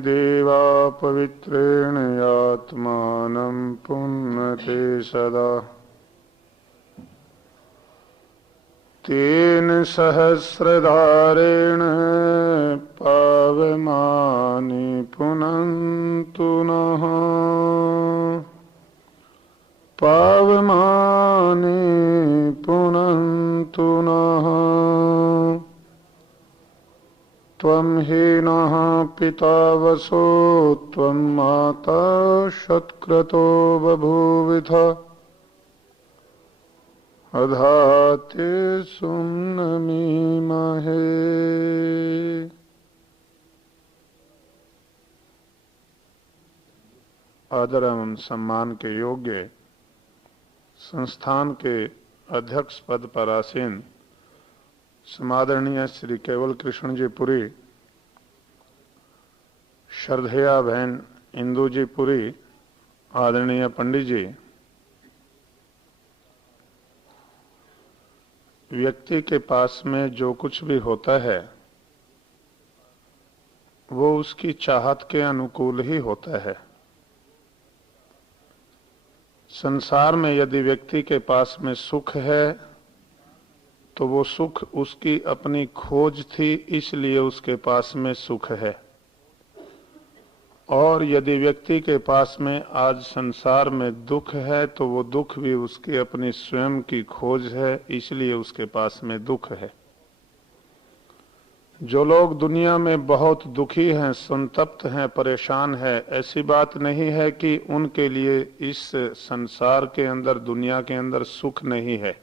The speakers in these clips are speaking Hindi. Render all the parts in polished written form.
देवा पवित्रेण आत्मानं पुन्नते सदा। तेन सहस्रधारेण पावमानि पुनन्तु नः। पावमानि पुनन्तु नः। त्वं हीनः पिता वसो त्वं माता शतक्रतो बभूविथ। अधाते सुम्नमीमहे। आदर एवं सम्मान के योग्य संस्थान के अध्यक्ष पद पर आसीन समादरणीय श्री केवल कृष्ण जी पुरी, श्रद्धेया बहन इंदू जी पुरी, आदरणीय पंडित जी, व्यक्ति के पास में जो कुछ भी होता है वो उसकी चाहत के अनुकूल ही होता है। संसार में यदि व्यक्ति के पास में सुख है तो वो सुख उसकी अपनी खोज थी, इसलिए उसके पास में सुख है। और यदि व्यक्ति के पास में आज संसार में दुख है तो वो दुख भी उसकी अपनी स्वयं की खोज है, इसलिए उसके पास में दुख है। जो लोग दुनिया में बहुत दुखी हैं, संतप्त हैं, परेशान हैं, ऐसी बात नहीं है कि उनके लिए इस संसार के अंदर, दुनिया के अंदर सुख नहीं है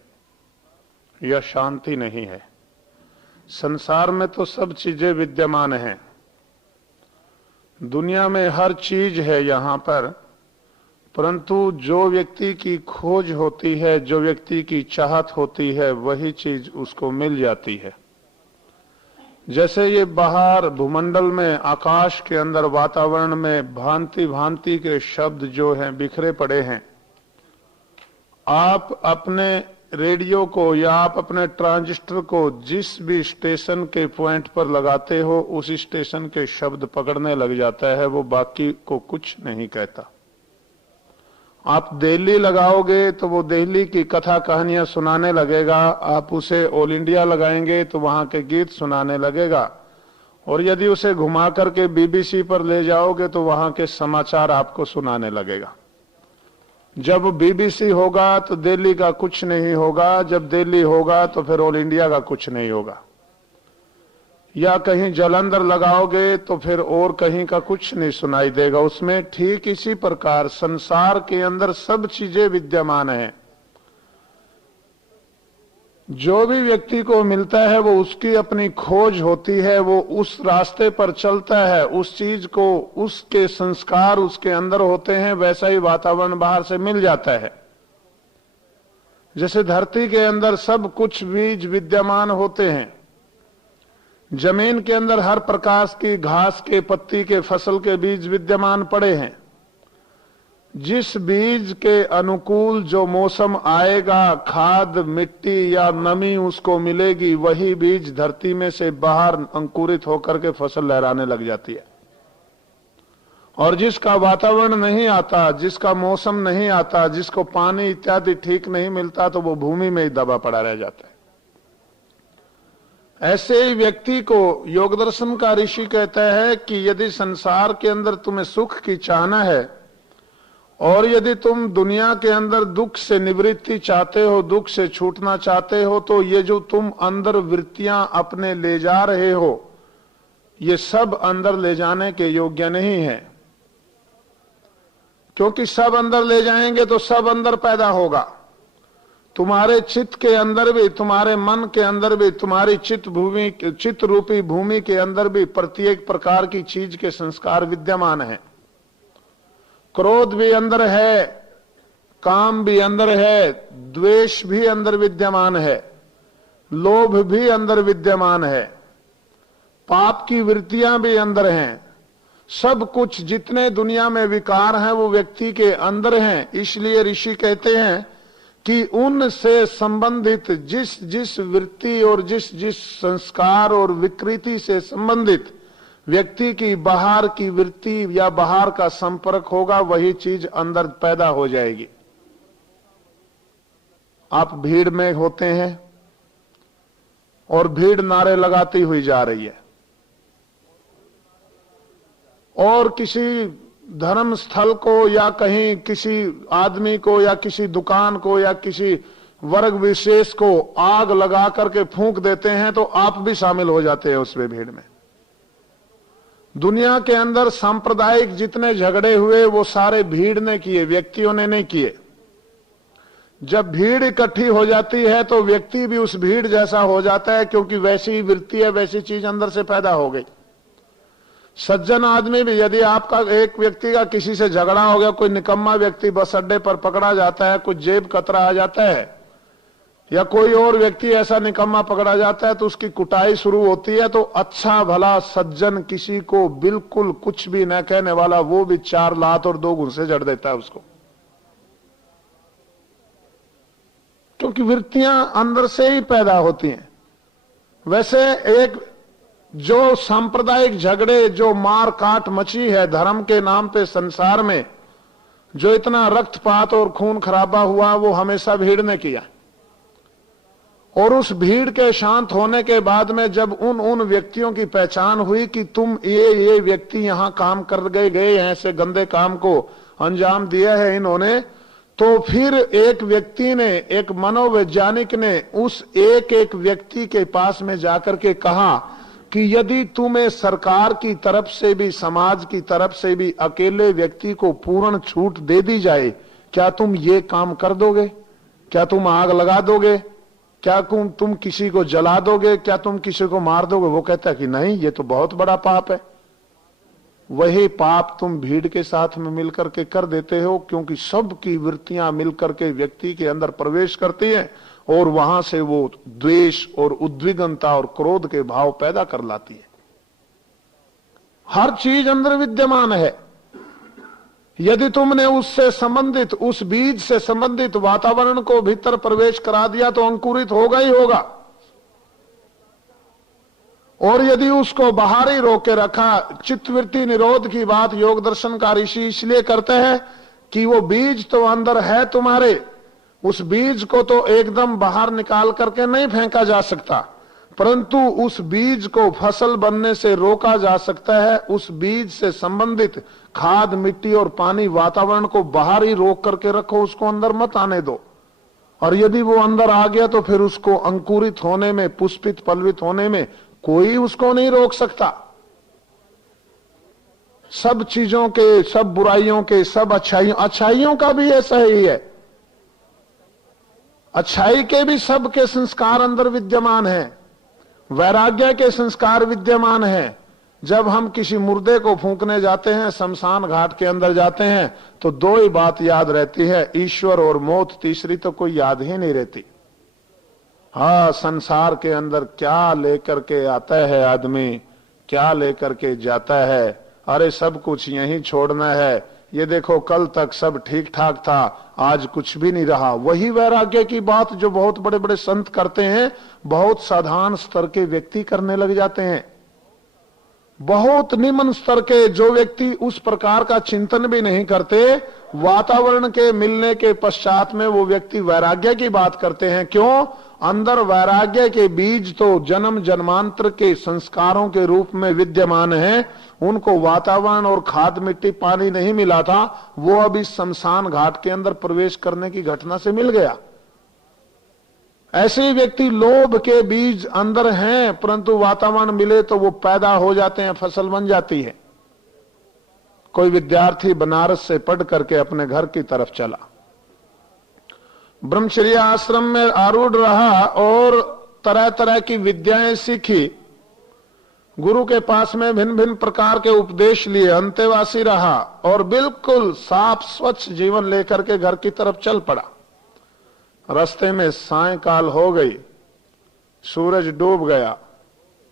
या शांति नहीं है। संसार में तो सब चीजें विद्यमान हैं, दुनिया में हर चीज है यहाँ पर, परंतु जो व्यक्ति की खोज होती है, जो व्यक्ति की चाहत होती है, वही चीज उसको मिल जाती है। जैसे ये बाहर भूमंडल में, आकाश के अंदर, वातावरण में भांति भांति के शब्द जो हैं बिखरे पड़े हैं। आप अपने रेडियो को या आप अपने ट्रांजिस्टर को जिस भी स्टेशन के पॉइंट पर लगाते हो, उस स्टेशन के शब्द पकड़ने लग जाता है, वो बाकी को कुछ नहीं कहता। आप दिल्ली लगाओगे तो वो दिल्ली की कथा कहानियां सुनाने लगेगा, आप उसे ऑल इंडिया लगाएंगे तो वहां के गीत सुनाने लगेगा, और यदि उसे घुमा करके बीबीसी पर ले जाओगे तो वहां के समाचार आपको सुनाने लगेगा। जब बीबीसी होगा तो दिल्ली का कुछ नहीं होगा, जब दिल्ली होगा तो फिर ऑल इंडिया का कुछ नहीं होगा। या कहीं जालंधर लगाओगे तो फिर और कहीं का कुछ नहीं सुनाई देगा उसमें। ठीक इसी प्रकार संसार के अंदर सब चीजें विद्यमान हैं। जो भी व्यक्ति को मिलता है वो उसकी अपनी खोज होती है, वो उस रास्ते पर चलता है, उस चीज को, उसके संस्कार उसके अंदर होते हैं, वैसा ही वातावरण बाहर से मिल जाता है। जैसे धरती के अंदर सब कुछ बीज विद्यमान होते हैं, जमीन के अंदर हर प्रकार की घास के, पत्ती के, फसल के बीज विद्यमान पड़े हैं। जिस बीज के अनुकूल जो मौसम आएगा, खाद, मिट्टी या नमी उसको मिलेगी, वही बीज धरती में से बाहर अंकुरित होकर के फसल लहराने लग जाती है। और जिसका वातावरण नहीं आता, जिसका मौसम नहीं आता, जिसको पानी इत्यादि ठीक नहीं मिलता, तो वो भूमि में ही दबा पड़ा रह जाता है। ऐसे ही व्यक्ति को योग दर्शन का ऋषि कहता है कि यदि संसार के अंदर तुम्हें सुख की चाहना है और यदि तुम दुनिया के अंदर दुख से निवृत्ति चाहते हो, दुख से छूटना चाहते हो, तो ये जो तुम अंदर वृत्तियां अपने ले जा रहे हो, ये सब अंदर ले जाने के योग्य नहीं है। क्योंकि सब अंदर ले जाएंगे तो सब अंदर पैदा होगा। तुम्हारे चित्त के अंदर भी, तुम्हारे मन के अंदर भी, तुम्हारी चित्त रूपी भूमि के अंदर भी प्रत्येक प्रकार की चीज के संस्कार विद्यमान हैं। क्रोध भी अंदर है, काम भी अंदर है, द्वेष भी अंदर विद्यमान है, लोभ भी अंदर विद्यमान है, पाप की वृत्तियां भी अंदर हैं। सब कुछ जितने दुनिया में विकार हैं वो व्यक्ति के अंदर हैं। इसलिए ऋषि कहते हैं कि उनसे संबंधित जिस जिस वृत्ति और जिस जिस संस्कार और विकृति से संबंधित व्यक्ति की बाहर की वृत्ति या बाहर का संपर्क होगा, वही चीज अंदर पैदा हो जाएगी। आप भीड़ में होते हैं और भीड़ नारे लगाती हुई जा रही है, और किसी धर्म स्थल को या कहीं किसी आदमी को या किसी दुकान को या किसी वर्ग विशेष को आग लगा करके फूंक देते हैं, तो आप भी शामिल हो जाते हैं उसमें, भीड़ में। दुनिया के अंदर सांप्रदायिक जितने झगड़े हुए वो सारे भीड़ ने किए, व्यक्तियों ने नहीं किए। जब भीड़ इकट्ठी हो जाती है तो व्यक्ति भी उस भीड़ जैसा हो जाता है, क्योंकि वैसी ही वृत्ति है, वैसी चीज अंदर से पैदा हो गई। सज्जन आदमी भी, यदि आपका एक व्यक्ति का किसी से झगड़ा हो गया, कोई निकम्मा व्यक्ति बस अड्डे पर पकड़ा जाता है, कुछ जेब कतरा आ जाता है, या कोई और व्यक्ति ऐसा निकम्मा पकड़ा जाता है, तो उसकी कुटाई शुरू होती है। तो अच्छा भला सज्जन, किसी को बिल्कुल कुछ भी न कहने वाला, वो भी 4 लात और 2 घूंसे जड़ देता है उसको, क्योंकि वृत्तियां अंदर से ही पैदा होती हैं। वैसे एक जो सांप्रदायिक झगड़े, जो मार काट मची है धर्म के नाम पे संसार में, जो इतना रक्तपात और खून खराबा हुआ, वो हमेशा भीड़ ने किया। और उस भीड़ के शांत होने के बाद में जब उन व्यक्तियों की पहचान हुई कि तुम ये व्यक्ति यहां काम कर गए हैं, ऐसे गंदे काम को अंजाम दिया है इन्होंने, तो फिर एक व्यक्ति ने, एक मनोवैज्ञानिक ने उस एक व्यक्ति के पास में जाकर के कहा कि यदि तुम्हें सरकार की तरफ से भी, समाज की तरफ से भी अकेले व्यक्ति को पूर्ण छूट दे दी जाए, क्या तुम ये काम कर दोगे? क्या तुम आग लगा दोगे? क्या तुम किसी को जला दोगे? क्या तुम किसी को मार दोगे? वो कहता है कि नहीं, ये तो बहुत बड़ा पाप है। वही पाप तुम भीड़ के साथ में मिलकर के कर देते हो, क्योंकि सबकी वृत्तियां मिलकर के व्यक्ति के अंदर प्रवेश करती हैं और वहां से वो द्वेष और उद्विग्नता और क्रोध के भाव पैदा कर लाती है। हर चीज अंदर विद्यमान है। यदि तुमने उससे संबंधित, उस बीज से संबंधित वातावरण को भीतर प्रवेश करा दिया तो अंकुरित होगा ही होगा। और यदि उसको बाहर ही रोक के रखा, चित्तवृत्ति निरोध की बात योग दर्शन का ऋषि इसलिए करते हैं कि वो बीज तो अंदर है तुम्हारे, उस बीज को तो एकदम बाहर निकाल करके नहीं फेंका जा सकता, परंतु उस बीज को फसल बनने से रोका जा सकता है। उस बीज से संबंधित खाद, मिट्टी और पानी, वातावरण को बाहर ही रोक करके रखो, उसको अंदर मत आने दो। और यदि वो अंदर आ गया तो फिर उसको अंकुरित होने में, पुष्पित पल्वित होने में कोई उसको नहीं रोक सकता। सब चीजों के, सब बुराइयों के, सब अच्छाइयों का भी ऐसा ही है। अच्छाई के भी सबके संस्कार अंदर विद्यमान है, वैराग्य के संस्कार विद्यमान है। जब हम किसी मुर्दे को फूंकने जाते हैं, शमशान घाट के अंदर जाते हैं, तो 2 ही बात याद रहती है, ईश्वर और मौत, तीसरी तो कोई याद ही नहीं रहती। हाँ, संसार के अंदर क्या लेकर के आता है आदमी, क्या लेकर के जाता है, अरे सब कुछ यहीं छोड़ना है, ये देखो कल तक सब ठीक ठाक था, आज कुछ भी नहीं रहा। वही वैराग्य की बात जो बहुत बड़े बड़े संत करते हैं, बहुत साधारण स्तर के व्यक्ति करने लग जाते हैं। बहुत निम्न स्तर के जो व्यक्ति उस प्रकार का चिंतन भी नहीं करते, वातावरण के मिलने के पश्चात में वो व्यक्ति वैराग्य की बात करते हैं। क्यों? अंदर वैराग्य के बीज तो जन्म जन्मांतर के संस्कारों के रूप में विद्यमान है। उनको वातावरण और खाद, मिट्टी, पानी नहीं मिला था, वो अभी शमशान घाट के अंदर प्रवेश करने की घटना से मिल गया। ऐसे ही व्यक्ति, लोभ के बीज अंदर हैं, परंतु वातावरण मिले तो वो पैदा हो जाते हैं, फसल बन जाती है। कोई विद्यार्थी बनारस से पढ़ करके अपने घर की तरफ चला, ब्रह्मचर्य आश्रम में आरूढ़ रहा और तरह तरह की विद्याएं सीखी, गुरु के पास में भिन्न भिन्न प्रकार के उपदेश लिए, अंतेवासी रहा और बिल्कुल साफ स्वच्छ जीवन लेकर के घर की तरफ चल पड़ा। रास्ते में सायंकाल हो गई, सूरज डूब गया,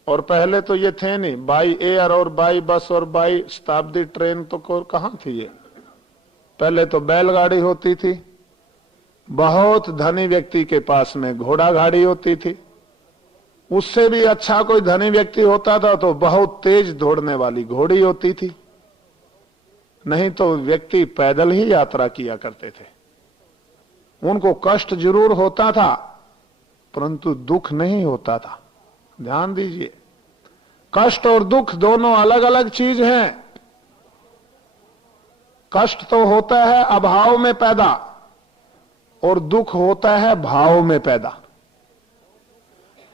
और पहले तो ये थे नहीं, बाई एयर और बाई बस और बाई शताब्दी ट्रेन तो कहां थी ये। पहले तो बैलगाड़ी होती थी, बहुत धनी व्यक्ति के पास में घोड़ा गाड़ी होती थी, उससे भी अच्छा कोई धनी व्यक्ति होता था तो बहुत तेज दौड़ने वाली घोड़ी होती थी, नहीं तो व्यक्ति पैदल ही यात्रा किया करते थे। उनको कष्ट जरूर होता था परंतु दुख नहीं होता था। ध्यान दीजिए, कष्ट और दुख दोनों अलग अलग चीज हैं। कष्ट तो होता है अभाव में पैदा और दुख होता है भाव में पैदा।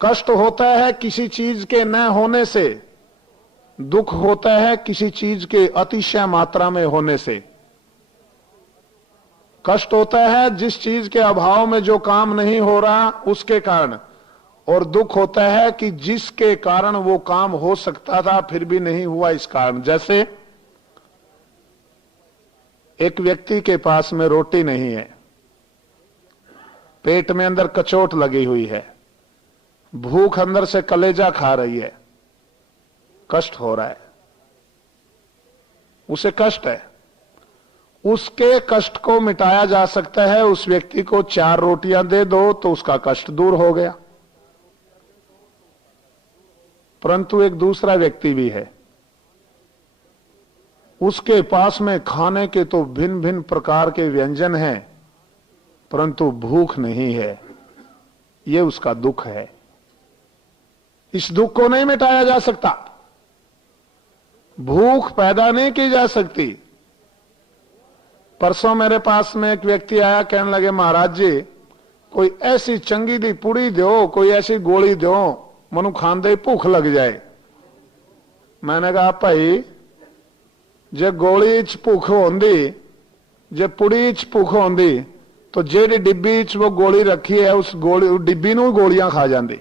कष्ट होता है किसी चीज के न होने से, दुख होता है किसी चीज के अतिशय मात्रा में होने से। कष्ट होता है जिस चीज के अभाव में जो काम नहीं हो रहा उसके कारण, और दुख होता है कि जिसके कारण वो काम हो सकता था फिर भी नहीं हुआ इस कारण। जैसे एक व्यक्ति के पास में रोटी नहीं है, पेट में अंदर कचोट लगी हुई है, भूख अंदर से कलेजा खा रही है, कष्ट हो रहा है, उसे कष्ट है। उसके कष्ट को मिटाया जा सकता है, उस व्यक्ति को 4 रोटियां दे दो तो उसका कष्ट दूर हो गया। परंतु एक दूसरा व्यक्ति भी है, उसके पास में खाने के तो भिन्न भिन्न प्रकार के व्यंजन हैं परंतु भूख नहीं है, यह उसका दुख है। इस दुख को नहीं मिटाया जा सकता, भूख पैदा नहीं की जा सकती। परसों मेरे पास में एक व्यक्ति आया, कहने लगे महाराज जी कोई ऐसी चंगी दी पुड़ी दो, कोई ऐसी गोली दो मनु खांदे भूख लग जाए। मैंने कहा भाई जे गोली च भूख होंदी, जे पुड़ी च भूख होंदी तो जेडी डिब्बी च वो गोली रखी है उस गोली डिब्बी नूं गोलियां खा जाती।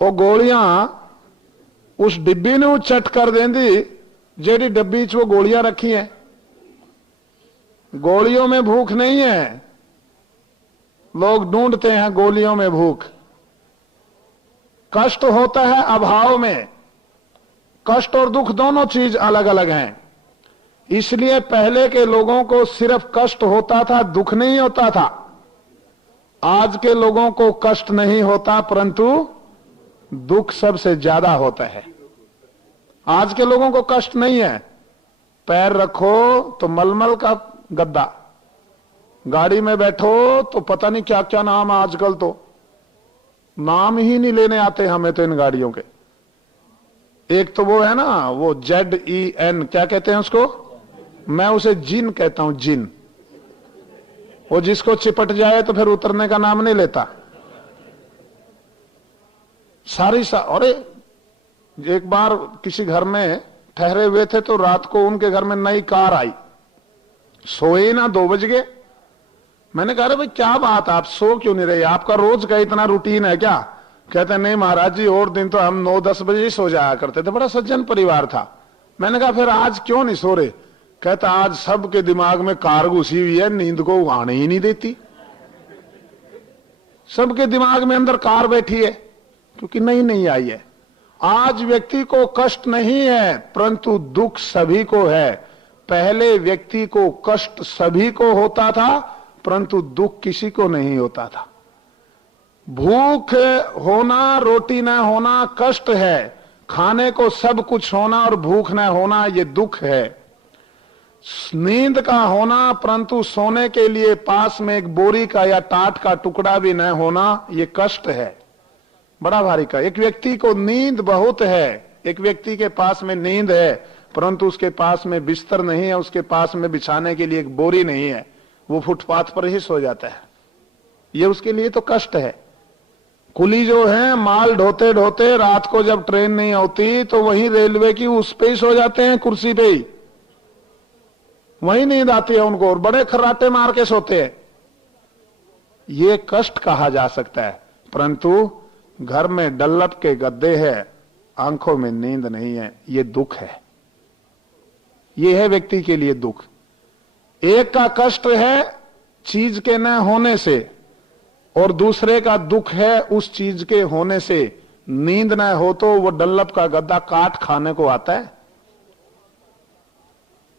वो गोलियां उस डिब्बी नूं चट कर देंदी जेडी डिब्बी च वो गोलियां रखी हैं। गोलियों में भूख नहीं है, लोग ढूंढते हैं गोलियों में भूख। कष्ट होता है अभाव में। कष्ट और दुख दोनों चीज अलग अलग हैं, इसलिए पहले के लोगों को सिर्फ कष्ट होता था, दुख नहीं होता था। आज के लोगों को कष्ट नहीं होता परंतु दुख सबसे ज्यादा होता है। आज के लोगों को कष्ट नहीं है, पैर रखो तो मलमल का गद्दा, गाड़ी में बैठो तो पता नहीं क्या क्या नाम, आजकल तो नाम ही नहीं लेने आते हमें तो इन गाड़ियों के। एक तो वो है ना, वो ZEN क्या कहते हैं उसको, मैं उसे जिन कहता हूं, जिन। वो जिसको चिपट जाए तो फिर उतरने का नाम नहीं लेता। अरे एक बार किसी घर में ठहरे हुए थे तो रात को उनके घर में नई कार आई, सोए ना 2 बज गए। मैंने कहा भाई क्या बात, आप सो क्यों नहीं रहे, आपका रोज का इतना रूटीन है क्या? कहते नहीं महाराज जी और दिन तो हम 9-10 बजे ही सो जाया करते थे, बड़ा सज्जन परिवार था। मैंने कहा फिर आज क्यों नहीं सो रहे? कहता आज सबके दिमाग में कार घुसी हुई है, नींद को आने ही नहीं देती। सबके दिमाग में अंदर कार बैठी है क्योंकि नई आई है। आज व्यक्ति को कष्ट नहीं है परंतु दुख सभी को है। पहले व्यक्ति को कष्ट सभी को होता था परंतु दुख किसी को नहीं होता था। भूख होना, रोटी न होना कष्ट है, खाने को सब कुछ होना और भूख न होना ये दुख है। नींद का होना परंतु सोने के लिए पास में एक बोरी का या टाट का टुकड़ा भी न होना ये कष्ट है, बड़ा भारी का। एक व्यक्ति को नींद बहुत है, एक व्यक्ति के पास में नींद है परंतु उसके पास में बिस्तर नहीं है, उसके पास में बिछाने के लिए एक बोरी नहीं है, वो फुटपाथ पर ही सो जाता है, ये उसके लिए तो कष्ट है। कुली जो है माल ढोते ढोते रात को जब ट्रेन नहीं होती तो वहीं रेलवे की उस पे ही सो जाते हैं, कुर्सी पे ही, वहीं नींद आती है उनको और बड़े खर्राटे मार के सोते हैं। ये कष्ट कहा जा सकता है। परंतु घर में डल्लप के गद्दे है, आंखों में नींद नहीं है, ये दुख है। ये है व्यक्ति के लिए दुख। एक का कष्ट है चीज के न होने से और दूसरे का दुख है उस चीज के होने से। नींद न हो तो वो डल्लप का गद्दा काट खाने को आता है,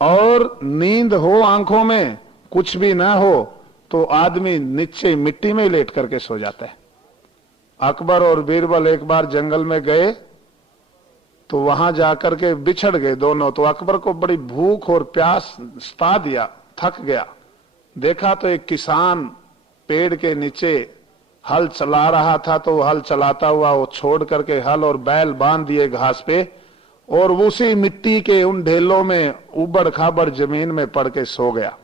और नींद हो आंखों में कुछ भी ना हो तो आदमी नीचे मिट्टी में लेट करके सो जाता है। अकबर और बीरबल एक बार जंगल में गए तो वहां जाकर के बिछड़ गए दोनों। तो अकबर को बड़ी भूख और प्यास सता दिया, थक गया। देखा तो एक किसान पेड़ के नीचे हल चला रहा था, तो हल चलाता हुआ वो छोड़ करके हल और बैल बांध दिए घास पे, और उसी मिट्टी के उन ढेलों में उबड़ खाबड़ जमीन में पड़ के सो गया।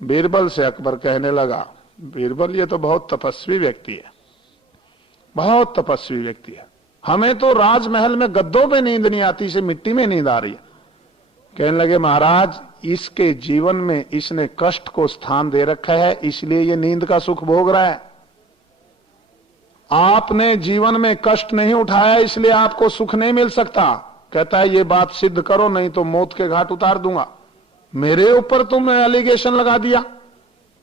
बीरबल से अकबर कहने लगा, बीरबल ये तो बहुत तपस्वी व्यक्ति है, बहुत तपस्वी व्यक्ति है, हमें तो राजमहल में गद्दों पे नींद नहीं आती, इसे मिट्टी में नींद आ रही है। कहने लगे, महाराज इसके जीवन में इसने कष्ट को स्थान दे रखा है, इसलिए ये नींद का सुख भोग रहा है। आपने जीवन में कष्ट नहीं उठाया, इसलिए आपको सुख नहीं मिल सकता। कहता है ये बात सिद्ध करो, नहीं तो मौत के घाट उतार दूंगा। मेरे ऊपर तुमने एलिगेशन लगा दिया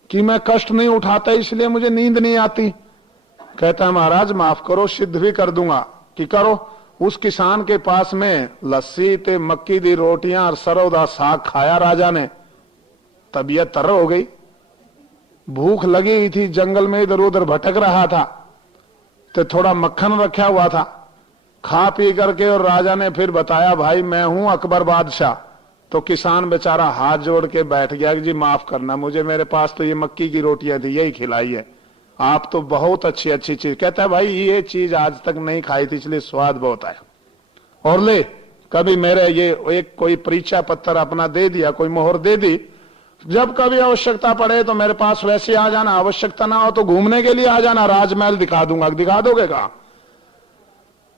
कि मैं कष्ट नहीं उठाता इसलिए मुझे नींद नहीं आती। कहता है महाराज माफ करो, सिद्ध भी कर दूंगा। कि करो। उस किसान के पास में लस्सी ते मक्की दी रोटियां और सरों दा साग खाया राजा ने, तबीयत तर हो गई, भूख लगी हुई थी, जंगल में इधर उधर भटक रहा था, तो थोड़ा मक्खन रखा हुआ था, खा पी करके और राजा ने फिर बताया भाई मैं हूं अकबर बादशाह। तो किसान बेचारा हाथ जोड़ के बैठ गया कि जी माफ करना मुझे, मेरे पास तो ये मक्की की रोटियां थी यही खिलाई है, आप तो बहुत अच्छी अच्छी चीज। कहता है भाई ये चीज आज तक नहीं खाई थी इसलिए स्वाद बहुत आया, और ले कभी मेरे ये एक कोई परीक्षा पत्र अपना दे दिया, कोई मोहर दे दी, जब कभी आवश्यकता पड़े तो मेरे पास वैसे आ जाना, आवश्यकता ना हो तो घूमने के लिए आ जाना, राजमहल दिखा दूंगा। दिखा दोगे कहा?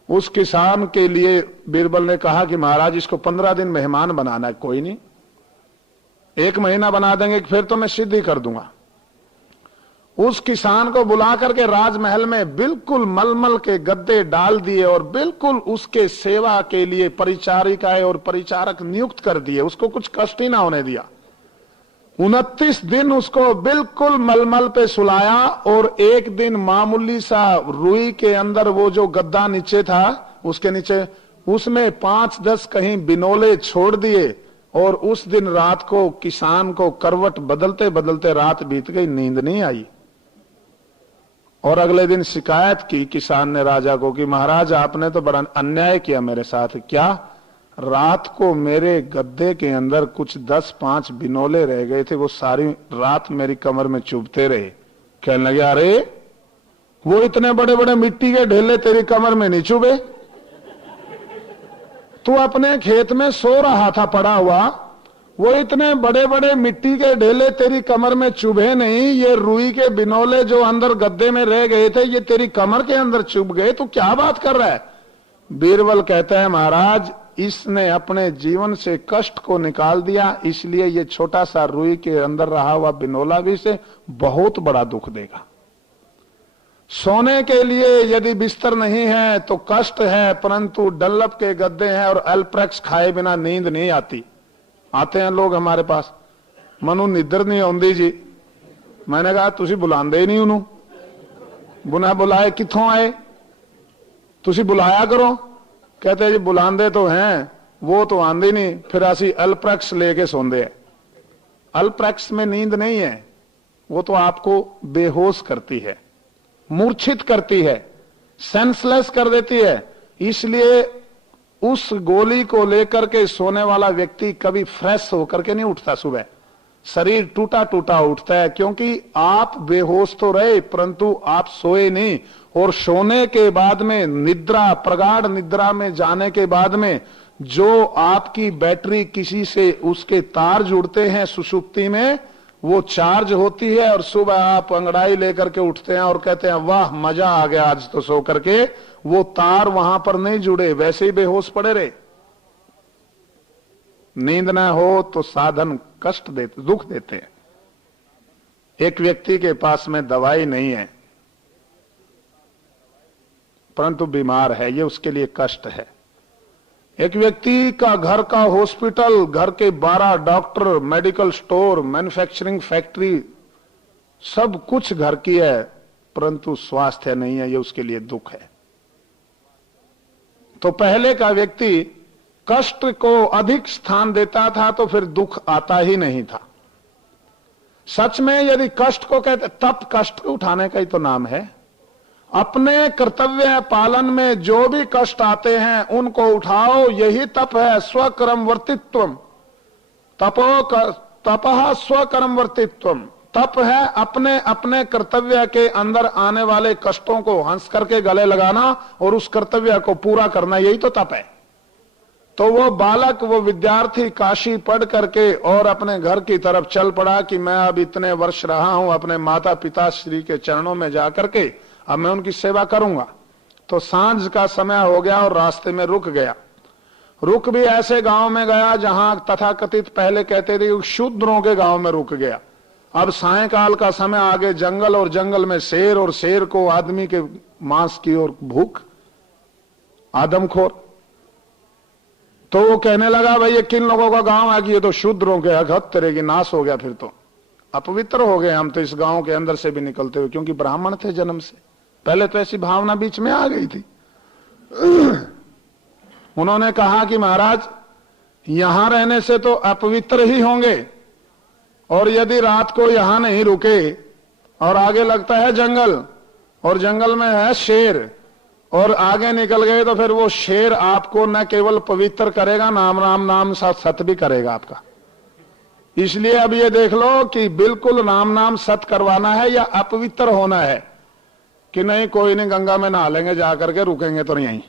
उस किसान के लिए बीरबल ने कहा कि महाराज इसको 15 दिन मेहमान बनाना है। कोई नहीं, 1 महीना बना देंगे फिर तो मैं सिद्ध ही कर दूंगा। उस किसान को बुला करके राजमहल में बिल्कुल मलमल के गद्दे डाल दिए और बिल्कुल उसके सेवा के लिए परिचारिकाएं और परिचारक नियुक्त कर दिए, उसको कुछ कष्ट ही ना होने दिया। 29 दिन उसको बिल्कुल मलमल पे सुलाया, और एक दिन मामूली सा रुई के अंदर वो जो गद्दा नीचे था उसके नीचे उसमें 5-10 कहीं बिनोले छोड़ दिए, और उस दिन रात को किसान को करवट बदलते बदलते रात बीत गई, नींद नहीं आई। और अगले दिन शिकायत की किसान ने राजा को कि महाराज आपने तो बड़ा अन्याय किया मेरे साथ। क्या? रात को मेरे गद्दे के अंदर कुछ 10-5 बिनोले रह गए थे, वो सारी रात मेरी कमर में चुभते रहे। कहने लगे अरे वो इतने बड़े बड़े मिट्टी के ढेले तेरी कमर में नहीं चुभे? तू अपने खेत में सो रहा था पड़ा हुआ, वो इतने बड़े बड़े मिट्टी के ढेले तेरी कमर में चुभे नहीं, ये रुई के बिनोले जो अंदर गद्दे में रह गए थे ये तेरी कमर के अंदर चुभ गए, तू क्या बात कर रहा है? बीरबल कहता है महाराज इसने अपने जीवन से कष्ट को निकाल दिया, इसलिए ये छोटा सा रुई के अंदर रहा हुआ बिनोला भी से बहुत बड़ा दुख देगा। सोने के लिए यदि बिस्तर नहीं है तो कष्ट है, परंतु डल्लप के गद्दे हैं और एल्प्रेक्स खाए बिना नींद नहीं आती। आते हैं लोग हमारे पास, मनु निद्र नहीं आउंदी जी। मैंने कहा तुसी बुलांदे ही नहीं उन्हों, बुना बुलाए किथों आए, तुसी बुलाया करो। कहते जी बुलांदे तो हैं, वो तो आंदी नहीं, फिर असी अल्प्रैक्स लेके सोंदे हैं। अल्प्रैक्स में नींद नहीं है, वो तो आपको बेहोश करती है, मूर्छित करती है, सेंसलेस कर देती है। इसलिए उस गोली को लेकर के सोने वाला व्यक्ति कभी फ्रेश होकर के नहीं उठता, सुबह शरीर टूटा टूटा उठता है, क्योंकि आप बेहोश तो रहे परंतु आप सोए नहीं। और सोने के बाद में निद्रा, प्रगाढ़ निद्रा में जाने के बाद में जो आपकी बैटरी किसी से उसके तार जुड़ते हैं सुषुप्ति में, वो चार्ज होती है, और सुबह आप अंगड़ाई लेकर के उठते हैं और कहते हैं वाह मजा आ गया आज तो सो करके, वो तार वहां पर नहीं जुड़े, वैसे ही बेहोश पड़े रहे। नींद ना हो तो साधन कष्ट देते, दुख देते हैं। एक व्यक्ति के पास में दवाई नहीं है परंतु बीमार है, ये उसके लिए कष्ट है। एक व्यक्ति का घर का हॉस्पिटल, घर के 12 doctor, medical store, manufacturing factory, सब कुछ घर की है परंतु स्वास्थ्य नहीं है, ये उसके लिए दुख है। तो पहले का व्यक्ति कष्ट को अधिक स्थान देता था तो फिर दुख आता ही नहीं था। सच में यदि कष्ट को कहते, तप कष्ट उठाने का ही तो नाम है। अपने कर्तव्य पालन में जो भी कष्ट आते हैं उनको उठाओ, यही तप है। स्वकर्म वर्तित्वम, तपः स्वकर्म वर्तित्वम। तप है अपने अपने कर्तव्य के अंदर आने वाले कष्टों को हंस करके गले लगाना और उस कर्तव्य को पूरा करना, यही तो तप है। तो वो बालक, वो विद्यार्थी काशी पढ़ करके और अपने घर की तरफ चल पड़ा कि मैं अब इतने वर्ष रहा हूं अपने माता पिता श्री के चरणों में जाकर के, अब मैं उनकी सेवा करूंगा। तो सांझ का समय हो गया और रास्ते में रुक गया। रुक भी ऐसे गांव में गया जहां तथाकथित पहले कहते थे शूद्रों के गांव में रुक गया। अब सायंकाल का समय, आगे जंगल और जंगल में शेर, और शेर को आदमी के मांस की और भूख, आदमखोर। तो वो कहने लगा भाई ये किन लोगों का गांव है कि ये तो शूद्रों के, हक तेरे की नाश हो गया, फिर तो अपवित्र हो गए हम तो इस गांव के अंदर से भी निकलते हुए, क्योंकि ब्राह्मण थे जन्म से। पहले तो ऐसी भावना बीच में आ गई थी। उन्होंने कहा कि महाराज यहां रहने से तो अपवित्र ही होंगे, और यदि रात को यहां नहीं रुके और आगे लगता है जंगल, और जंगल में है शेर, और आगे निकल गए तो फिर वो शेर आपको न केवल पवित्र करेगा, नाम राम नाम सत भी करेगा आपका। इसलिए अब ये देख लो कि बिल्कुल राम नाम सत करवाना है या अपवित्र होना है, कि नहीं कोई नहीं गंगा में नहा लेंगे जाकर के, रुकेंगे तो नहीं।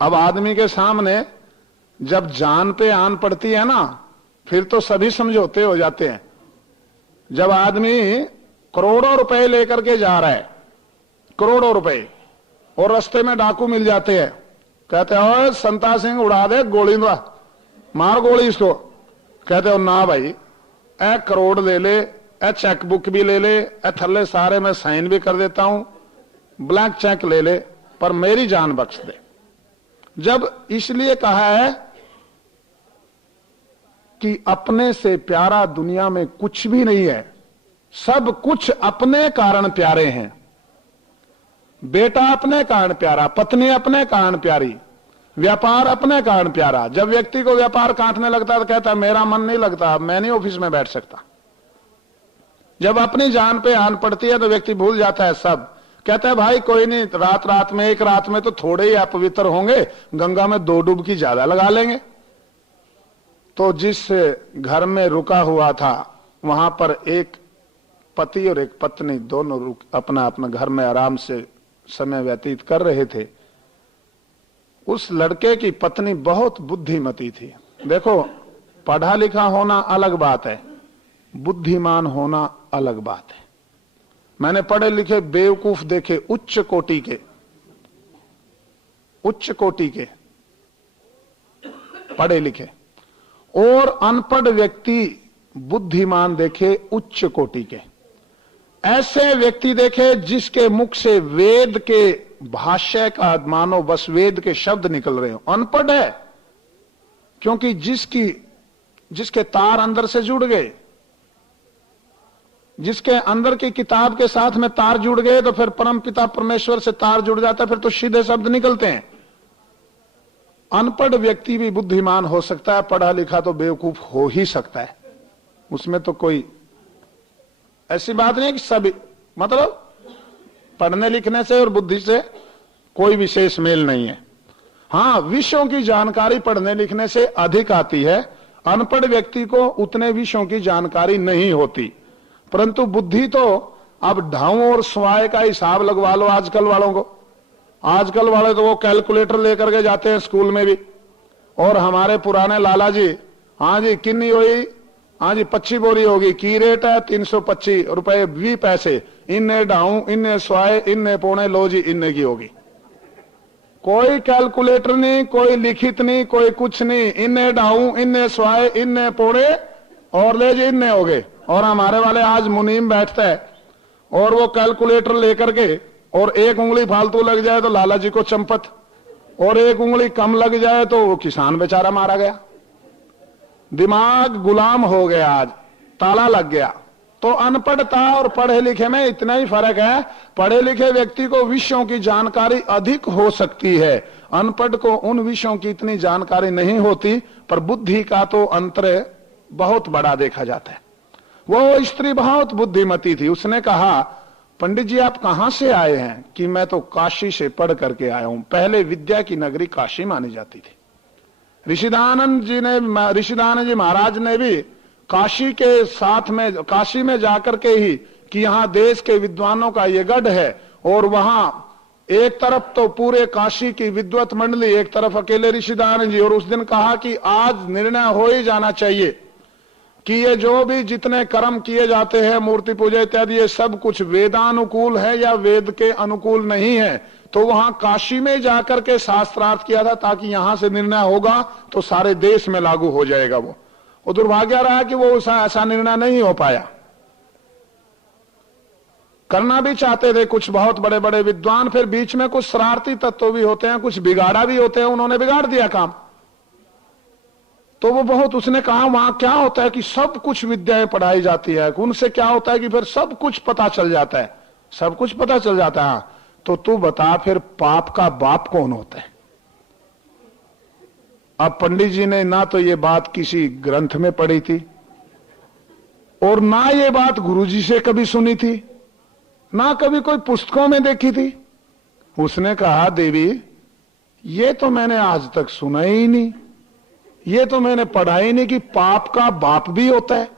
अब आदमी के सामने जब जान पे आन पड़ती है ना, फिर तो सभी समझौते हो जाते हैं। जब आदमी करोड़ों रुपए लेकर के जा रहा है, करोड़ों रुपए, और रास्ते में डाकू मिल जाते हैं, कहते हो संता सिंह उड़ा दे गोली, मार गोली इसको। कहते हो ना भाई, ए करोड़ ले ले, ए चेक बुक भी ले ले, ए थल्ले सारे में साइन भी कर देता हूं, ब्लैंक चेक ले ले, पर मेरी जान बख्श दे। जब इसलिए कहा है कि अपने से प्यारा दुनिया में कुछ भी नहीं है, सब कुछ अपने कारण प्यारे हैं। बेटा अपने कारण प्यारा, पत्नी अपने कारण प्यारी, व्यापार अपने कारण प्यारा। जब व्यक्ति को व्यापार काटने लगता है तो कहता है मेरा मन नहीं लगता, मैं नहीं ऑफिस में बैठ सकता। जब अपनी जान पे आन पड़ती है तो व्यक्ति भूल जाता है सब। कहता है भाई कोई नहीं, रात रात में, एक रात में तो थोड़े ही अपवित्र होंगे, गंगा में 2 डुबकी ज्यादा लगा लेंगे। तो जिस घर में रुका हुआ था वहां पर एक पति और एक पत्नी दोनों अपना अपना घर में आराम से समय व्यतीत कर रहे थे। उस लड़के की पत्नी बहुत बुद्धिमती थी। देखो, पढ़ा लिखा होना अलग बात है, बुद्धिमान होना अलग बात है। मैंने पढ़े लिखे बेवकूफ देखे, उच्च कोटि के पढ़े लिखे, और अनपढ़ व्यक्ति बुद्धिमान देखे उच्च कोटि के। ऐसे व्यक्ति देखे जिसके मुख से वेद के भाष्य का मानो बस वेद के शब्द निकल रहे हो। अनपढ़ है क्योंकि जिसके तार अंदर से जुड़ गए, जिसके अंदर की किताब के साथ में तार जुड़ गए, तो फिर परम पिता परमेश्वर से तार जुड़ जाता है, फिर तो सीधे शब्द निकलते हैं। अनपढ़ व्यक्ति भी बुद्धिमान हो सकता है, पढ़ा लिखा तो बेवकूफ हो ही सकता है। उसमें तो कोई ऐसी बात नहीं कि सभी, मतलब पढ़ने लिखने से और बुद्धि से कोई विशेष मेल नहीं है। हां, विषयों की जानकारी पढ़ने लिखने से अधिक आती है, अनपढ़ व्यक्ति को उतने विषयों की जानकारी नहीं होती। परंतु बुद्धि तो, अब ढाऊ और स्वाय का हिसाब लगवा लो आजकल वालों को। आजकल वाले तो वो कैलकुलेटर लेकर के जाते हैं स्कूल में भी। और हमारे पुराने लाला जी, हाँ जी किन्नी हुई, हाँ जी 25 बोरी होगी, की रेट है 325 रुपए 20 पैसे, इन्ने ढाऊ, इन्ने स्वाय, इन्ने पौने, लो जी इन्ने की होगी। कोई कैलकुलेटर नहीं, कोई लिखित नहीं, कोई कुछ नहीं, इन्ने ढाऊ, इन्ने स्वाय, इन्ने पौने, और ले जी इन्ने हो गए। और हमारे वाले आज मुनीम बैठता है और वो कैलकुलेटर लेकर के, और एक उंगली फालतू लग जाए तो लाला जी को चंपत, और एक उंगली कम लग जाए तो वो किसान बेचारा मारा गया। दिमाग गुलाम हो गया, आज ताला लग गया। तो अनपढ़ता और पढ़े लिखे में इतना ही फर्क है। पढ़े लिखे व्यक्ति को विषयों की जानकारी अधिक हो सकती है, अनपढ़ को उन विषयों की इतनी जानकारी नहीं होती, पर बुद्धि का तो अंतर बहुत बड़ा देखा जाता है। वो स्त्री बहुत बुद्धिमती थी। उसने कहा, पंडित जी आप कहां से आए हैं? कि मैं तो काशी से पढ़ करके आया हूं। पहले विद्या की नगरी काशी मानी जाती थी। ऋषिदानंद जी महाराज ने भी काशी के साथ में, काशी में जाकर के ही, कि यहां देश के विद्वानों का ये गढ़ है, और वहां एक तरफ तो पूरे काशी की विद्वत मंडली, एक तरफ अकेले ऋषिदानंद जी। और उस दिन कहा कि आज निर्णय हो ही जाना चाहिए कि ये जो भी जितने कर्म किए जाते हैं, मूर्ति पूजा इत्यादि, ये सब कुछ वेदानुकूल है या वेद के अनुकूल नहीं है। तो वहां काशी में जाकर के शास्त्रार्थ किया था, ताकि यहां से निर्णय होगा तो सारे देश में लागू हो जाएगा। वो दुर्भाग्य रहा कि वो ऐसा निर्णय नहीं हो पाया। करना भी चाहते थे कुछ बहुत बड़े बड़े विद्वान, फिर बीच में कुछ शरारती तत्व भी होते हैं, कुछ बिगाड़ा भी होते हैं, उन्होंने बिगाड़ दिया काम। तो वो बहुत, उसने कहा वहां क्या होता है कि सब कुछ विद्याएं पढ़ाई जाती है, उनसे क्या होता है कि फिर सब कुछ पता चल जाता है, सब कुछ पता चल जाता है। तो तू बता फिर पाप का बाप कौन होता है? अब पंडित जी ने ना तो ये बात किसी ग्रंथ में पढ़ी थी, और ना ये बात गुरुजी से कभी सुनी थी, ना कभी कोई पुस्तकों में देखी थी। उसने कहा, देवी ये तो मैंने आज तक सुना ही नहीं, ये तो मैंने पढ़ा ही नहीं कि पाप का बाप भी होता है।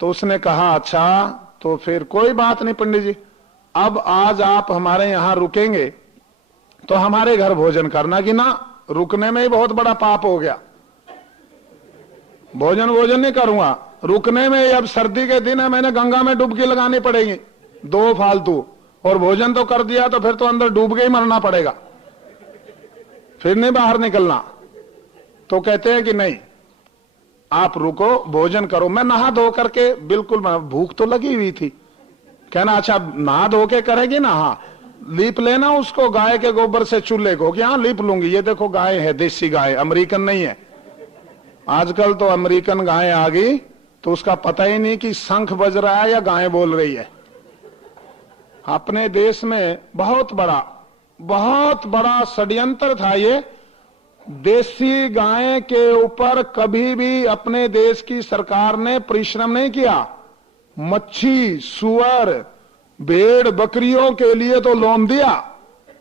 तो उसने कहा, अच्छा तो फिर कोई बात नहीं पंडित जी, अब आज आप हमारे यहां रुकेंगे तो हमारे घर भोजन करना। कि ना, रुकने में ही बहुत बड़ा पाप हो गया, भोजन नहीं करूंगा, रुकने में। अब सर्दी के दिन है, मैंने गंगा में डुबकी लगानी पड़ेगी 2 फालतू, और भोजन तो कर दिया तो फिर तो अंदर डूब के ही मरना पड़ेगा, फिर नहीं बाहर निकलना। तो कहते हैं कि नहीं, आप रुको, भोजन करो। मैं नहा धो करके, बिल्कुल भूख तो लगी हुई थी। कहना, अच्छा नहा धो के करेगी ना? हाँ, लीप लेना उसको गाय के गोबर से चूल्हे को। कि हाँ लीप लूंगी। ये देखो गाय है, देसी गाय, अमेरिकन नहीं है। आजकल तो अमेरिकन गाय आ गई, तो उसका पता ही नहीं कि शंख बज रहा है या गाय बोल रही है। अपने देश में बहुत बड़ा षड्यंत्र था ये। देसी गाय के ऊपर कभी भी अपने देश की सरकार ने परिश्रम नहीं किया। मच्छी, सुअर, भेड़, बकरियों के लिए तो लोन दिया,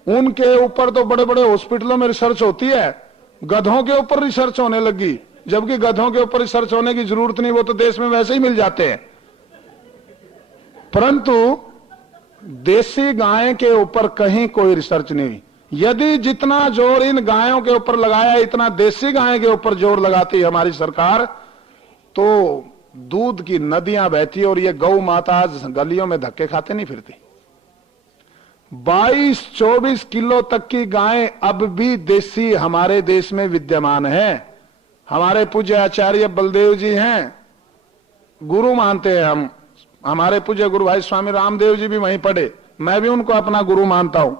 उनके ऊपर तो बड़े बड़े हॉस्पिटलों में रिसर्च होती है। गधों के ऊपर रिसर्च होने लगी, जबकि गधों के ऊपर रिसर्च होने की जरूरत नहीं, वो तो देश में वैसे ही मिल जाते हैं। परंतु देसी गाय के ऊपर कहीं कोई रिसर्च नहीं हुई। यदि जितना जोर इन गायों के ऊपर लगाया, इतना देसी गाय के ऊपर जोर लगाती है हमारी सरकार, तो दूध की नदियां बहती। और ये गौ माता आज गलियों में धक्के खाते नहीं फिरती। 22-24 किलो तक की गाय अब भी देसी हमारे देश में विद्यमान है। हमारे पूज्य आचार्य बलदेव जी हैं, गुरु मानते हैं हम। हमारे पूज्य गुरु भाई स्वामी रामदेव जी भी वहीं पढ़े, मैं भी उनको अपना गुरु मानता हूं।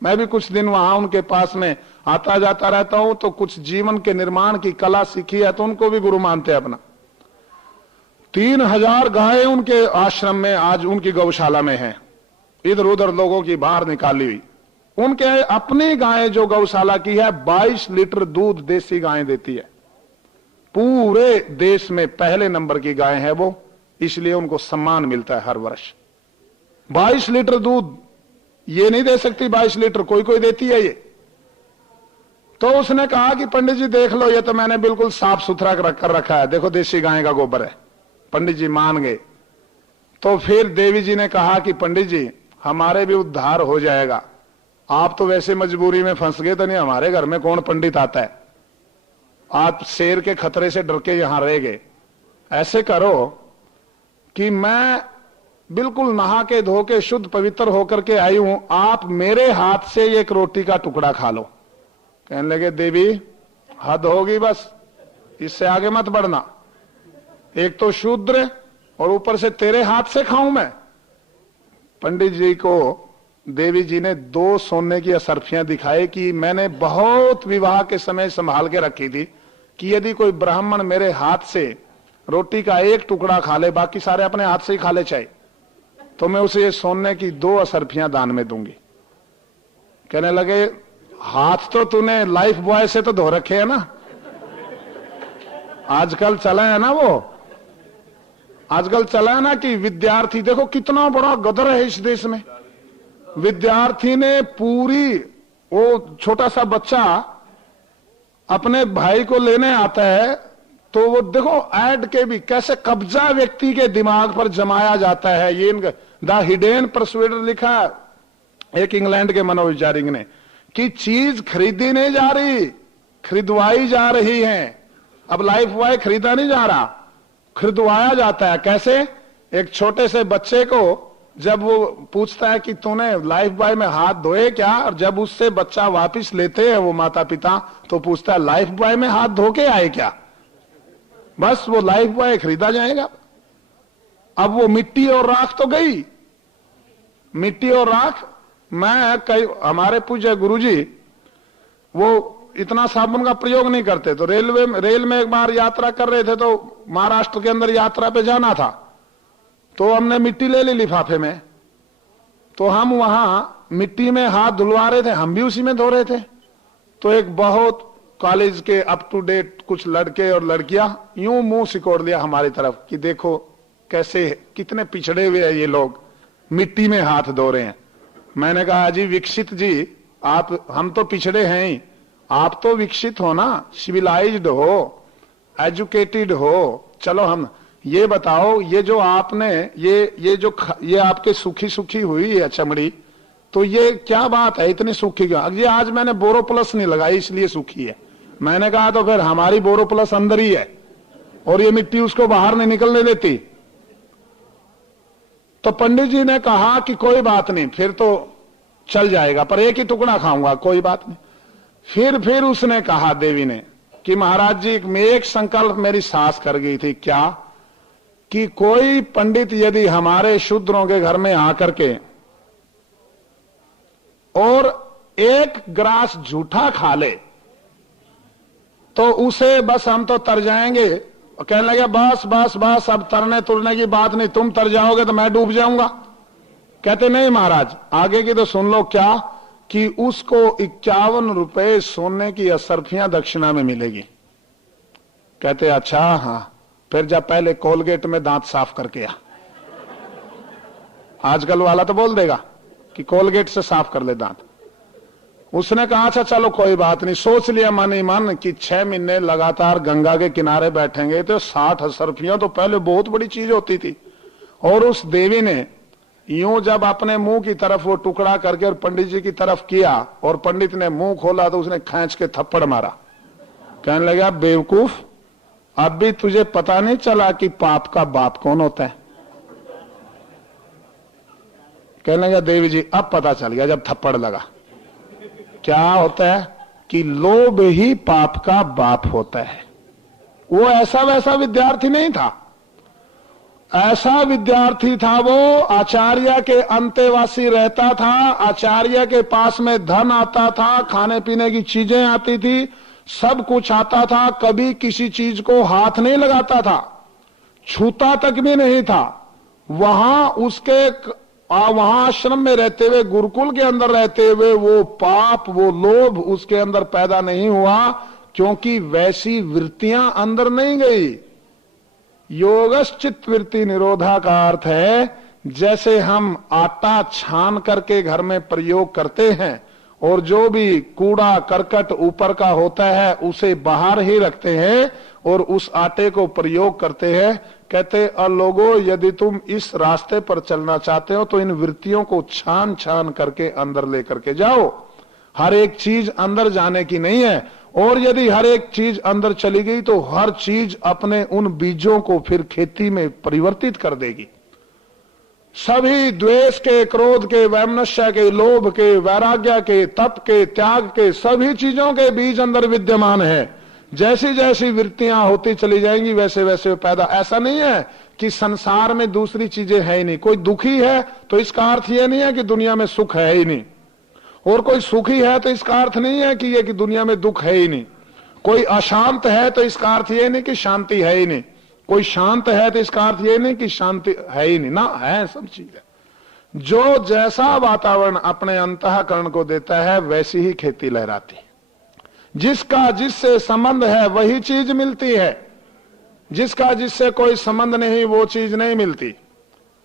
मैं भी कुछ दिन वहां उनके पास में आता जाता रहता हूं, तो कुछ जीवन के निर्माण की कला सीखी है, तो उनको भी गुरु मानते हैं अपना। 3000 गायें उनके आश्रम में, आज उनकी गौशाला में है, इधर उधर लोगों की बाहर निकाली हुई। उनके अपनी गायें जो गौशाला की है, 22 लीटर दूध देसी गायें देती है। पूरे देश में पहले नंबर की गाय है वो, इसलिए उनको सम्मान मिलता है हर वर्ष। 22 लीटर दूध ये नहीं दे सकती, 22 लीटर कोई कोई देती है ये। तो उसने कहा कि पंडित जी देख लो, ये तो मैंने बिल्कुल साफ सुथरा कर रखा है, देखो देसी गाय का गोबर है। पंडित जी मान गए। तो फिर देवी जी ने कहा कि पंडित जी हमारे भी उद्धार हो जाएगा, आप तो वैसे मजबूरी में फंस गए, तो नहीं हमारे घर में कौन पंडित आता है, आप शेर के खतरे से डर के यहां रह गए। ऐसे करो कि मैं बिल्कुल नहा के धो के शुद्ध पवित्र होकर के आई हूं, आप मेरे हाथ से एक रोटी का टुकड़ा खा लो। कहने लगे देवी हद होगी, बस इससे आगे मत बढ़ना, एक तो शूद्र और ऊपर से तेरे हाथ से खाऊं मैं। पंडित जी को देवी जी ने 2 सोने की असरफियां दिखाई कि मैंने बहुत विवाह के समय संभाल के रखी थी, कि यदि कोई ब्राह्मण मेरे हाथ से रोटी का एक टुकड़ा खा ले, बाकी सारे अपने हाथ से ही खा ले चाहे, तो मैं उसे ये सोने की 2 असरफियां दान में दूंगी। कहने लगे हाथ तो तूने लाइफ बॉय से तो धो रखे है ना, आजकल चला है ना वो, आजकल चला है ना कि विद्यार्थी, देखो कितना बड़ा गदर है इस देश में। विद्यार्थी ने पूरी, वो छोटा सा बच्चा अपने भाई को लेने आता है तो वो देखो ऐड के भी कैसे कब्जा व्यक्ति के दिमाग पर जमाया जाता है। ये द हिडन परसुएडर लिखा एक इंग्लैंड के मनोविचारिक ने कि चीज खरीदी नहीं जा रही, खरीदवाई जा रही है। अब लाइफ बॉय खरीदा नहीं जा रहा, खरीदवाया जाता है। कैसे? एक छोटे से बच्चे को जब वो पूछता है कि तूने लाइफ बॉय में हाथ धोए क्या, और जब उससे बच्चा वापस लेते हैं वो माता पिता, तो पूछता है लाइफ बॉय में हाथ धो के आए क्या? बस वो लाइफ बॉय खरीदा जाएगा। अब वो मिट्टी और राख तो गई, मिट्टी और राख। मैं कई, हमारे पूज्य गुरुजी वो इतना साबुन का प्रयोग नहीं करते, तो रेल में एक बार यात्रा कर रहे थे, तो महाराष्ट्र के अंदर यात्रा पे जाना था, तो हमने मिट्टी ले ली लिफाफे में, तो हम वहां मिट्टी में हाथ धुलवा रहे थे, हम भी उसी में धो रहे थे। तो एक बहुत कॉलेज के अप टू डेट कुछ लड़के और लड़कियां यूं मुंह सिकोड़ लिया हमारी तरफ कि देखो कैसे, कितने पिछड़े हुए हैं ये लोग, मिट्टी में हाथ धो रहे हैं। मैंने कहा जी विकसित जी, आप, हम तो पिछड़े हैं ही, आप तो विकसित हो ना, सिविलाइज्ड हो, एजुकेटेड हो। चलो हम ये बताओ, ये जो आपने ये आपके सूखी सूखी हुई है चमड़ी, तो ये क्या बात है इतनी सूखी क्यों? जी आज मैंने बोरोप्लस नहीं लगाई इसलिए सूखी है। मैंने कहा तो फिर हमारी बोरोप्लस अंदर ही है और ये मिट्टी उसको बाहर नहीं निकलने देती। तो पंडित जी ने कहा कि कोई बात नहीं, फिर तो चल जाएगा, पर एक ही टुकड़ा खाऊंगा, कोई बात नहीं। फिर उसने कहा, देवी ने, कि महाराज जी एक संकल्प मेरी सास कर गई थी। क्या? कि कोई पंडित यदि हमारे शूद्रों के घर में आकर के और एक ग्रास झूठा खा ले तो उसे बस हम तो तर जाएंगे। कहने लगे बस बस बस, अब तरने तुरने की बात नहीं, तुम तर जाओगे तो मैं डूब जाऊंगा। कहते नहीं महाराज, आगे की तो सुन लो। क्या? कि उसको 51 रुपए सोने की असरफियां दक्षिणा में मिलेगी। कहते अच्छा हाँ, फिर जब पहले कोलगेट में दांत साफ करके आ। आजकल वाला तो बोल देगा कि कोलगेट से साफ कर ले दांत। उसने कहा अच्छा चलो कोई बात नहीं। सोच लिया मन ही मन कि 6 महीने लगातार गंगा के किनारे बैठेंगे तो 60 असरफियां तो पहले बहुत बड़ी चीज होती थी। और उस देवी ने यूं जब अपने मुंह की तरफ वो टुकड़ा करके और पंडित जी की तरफ किया और पंडित ने मुंह खोला तो उसने खींच के थप्पड़ मारा। कहने लगा बेवकूफ, अब भी तुझे पता नहीं चला कि पाप का बाप कौन होता है? कहने लगा देवी जी अब पता चल गया जब थप्पड़ लगा। क्या होता है कि लोभ ही पाप का बाप होता है। वो ऐसा वैसा विद्यार्थी नहीं था, ऐसा विद्यार्थी था वो, आचार्य के अंतेवासी रहता था, आचार्य के पास में धन आता था, खाने पीने की चीजें आती थी, सब कुछ आता था, कभी किसी चीज को हाथ नहीं लगाता था, छूता तक भी नहीं था। वहां आश्रम में रहते हुए, गुरुकुल के अंदर रहते हुए वो पाप, वो लोभ उसके अंदर पैदा नहीं हुआ, क्योंकि वैसी वृत्तियां अंदर नहीं गई। योगश्चित वृत्ति निरोधा का अर्थ है जैसे हम आटा छान करके घर में प्रयोग करते हैं और जो भी कूड़ा करकट ऊपर का होता है उसे बाहर ही रखते हैं और उस आटे को प्रयोग करते हैं। कहते लोगों, यदि तुम इस रास्ते पर चलना चाहते हो तो इन वृत्तियों को छान छान करके अंदर लेकर के जाओ। हर एक चीज अंदर जाने की नहीं है, और यदि हर एक चीज अंदर चली गई तो हर चीज अपने उन बीजों को फिर खेती में परिवर्तित कर देगी। सभी द्वेष के, क्रोध के, वैमनस्य के, लोभ के, वैराग्य के, तप के, त्याग के, सभी चीजों के बीज अंदर विद्यमान है। जैसी जैसी वृत्तियां होती चली जाएंगी वैसे वैसे पैदा। ऐसा नहीं है कि संसार में दूसरी चीजें है ही नहीं। कोई दुखी है तो इसका अर्थ यह नहीं है कि दुनिया में सुख है ही नहीं, और कोई सुखी है तो इसका अर्थ नहीं है कि कि दुनिया में दुख है ही नहीं। कोई अशांत है तो इसका अर्थ ये नहीं कि शांति है ही नहीं। कोई शांत है तो इसका अर्थ ये नहीं कि शांति है ही नहीं ना, है सब चीज है। जो जैसा वातावरण अपने अंतःकरण को देता है वैसी ही खेती लहराती है। जिसका जिससे संबंध है वही चीज मिलती है। जिसका जिससे कोई संबंध नहीं वो चीज नहीं मिलती,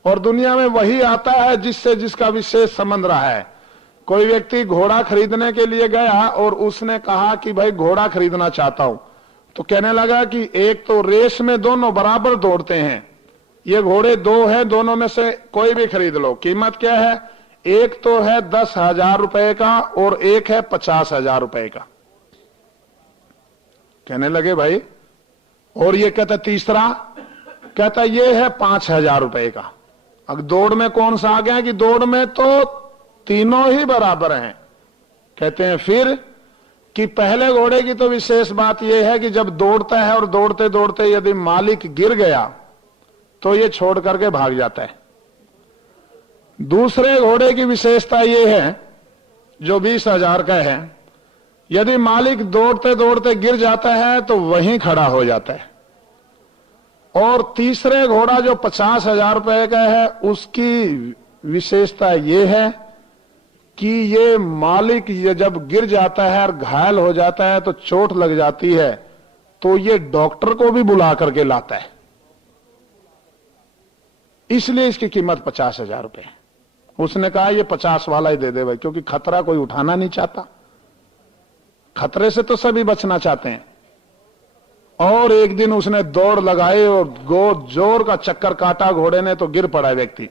और दुनिया में वही आता है जिससे जिसका विशेष संबंध रहा है। कोई व्यक्ति घोड़ा खरीदने के लिए गया और उसने कहा कि भाई घोड़ा खरीदना चाहता हूं, तो कहने लगा कि एक तो रेस में दोनों बराबर दौड़ते हैं, ये घोड़े दो है, दोनों में से कोई भी खरीद लो। कीमत क्या है? एक तो है 10,000 रुपए का और एक है 50,000 रुपए का। कहने लगे भाई, और ये कहता तीसरा, कहता ये है 5,000 रुपए का। अब दौड़ में कौन सा आ गया कि दौड़ में तो तीनों ही बराबर हैं। कहते हैं फिर कि पहले घोड़े की तो विशेष बात यह है कि जब दौड़ता है और दौड़ते दौड़ते यदि मालिक गिर गया तो ये छोड़ करके भाग जाता है। दूसरे घोड़े की विशेषता यह है जो 20,000 का है, यदि मालिक दौड़ते दौड़ते गिर जाता है तो वहीं खड़ा हो जाता है। और तीसरे घोड़ा जो 50,000 रुपए का है, उसकी विशेषता यह है कि ये मालिक ये जब गिर जाता है और घायल हो जाता है तो चोट लग जाती है तो ये डॉक्टर को भी बुला करके लाता है, इसलिए इसकी कीमत 50,000 रुपए है। उसने कहा ये 50 वाला ही दे दे भाई, क्योंकि खतरा कोई उठाना नहीं चाहता, खतरे से तो सभी बचना चाहते हैं। और एक दिन उसने दौड़ लगाई और जोर का चक्कर काटा घोड़े ने, तो गिर पड़ा व्यक्ति।